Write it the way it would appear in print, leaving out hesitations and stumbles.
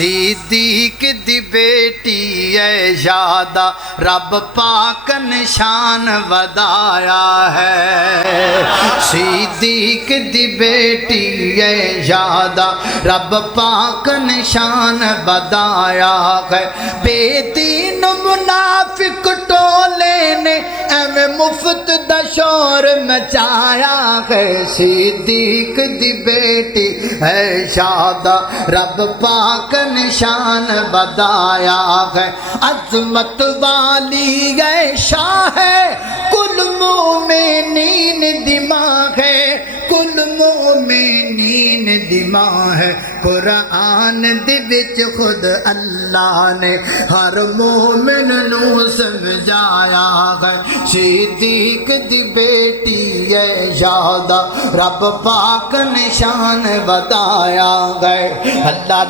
सिद्दीक दी बेटी है यादा रब पाक निशान वदाया है। सिद्दीक दी बेटी है यादा रब पाक निशान वदाया है। बेदीन मुनाफिक टोले ने एवं मुफ्त दा शोर मचाया है। सिद्दीक दी बेटी है यादा रब पाक निशान बताया है। अजमत वाली है शाह कुल मोमिनीन दिमाग है, कुल मोमिनीन दिमाग है। कुरान दे विच खुद अल्लाह ने हर मोमिन नू समझाया है। सिद्दीक दी बेटी है यादा रब पाक निशान बताया है। अल्लाह